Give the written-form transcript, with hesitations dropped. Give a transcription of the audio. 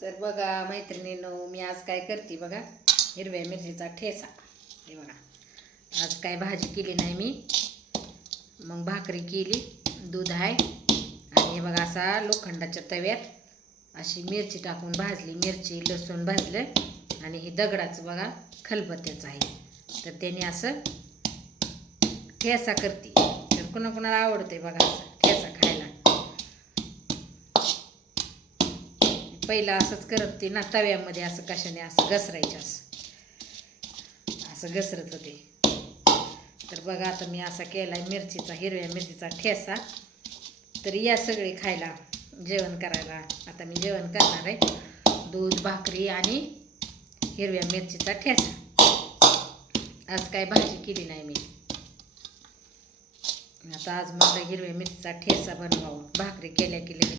तर बघा मैत्रिणींनो, मी आज काय करते बघा, हिरव्या मिरचीचा ठेचा. हे बघा, आज काय भाजी केली नाही मी, मग भाकरी केली, दूध आहे आणि हे बघा असा लोखंडाच्या तव्यात अशी मिरची टाकून भाजली, मिरची लसूण भाजलं आणि हे दगडाचं बघा खलबत्त्याचं आहे. तर त्याने असं ठेचा करते. तर कुणाकुणाला आवडते बघा असं ठेचा खायला. पहिलं असंच करत ते ना, तव्यामध्ये असं कशाने असं घसरायचे, असं घसरत होते. तर बघा आता मी असा केला मिरचीचा, हिरव्या मिरचीचा ठेचा. तर या सगळे खायला, जेवण करायला. आता मी जेवण करणार आहे, दूध भाकरी आणि हिरव्या मिरचीचा ठेचा. आज काय भाजी केली नाही मी. आता आज मला हिरव्या मिरचीचा ठेचा बनवावं, भाकरी केल्या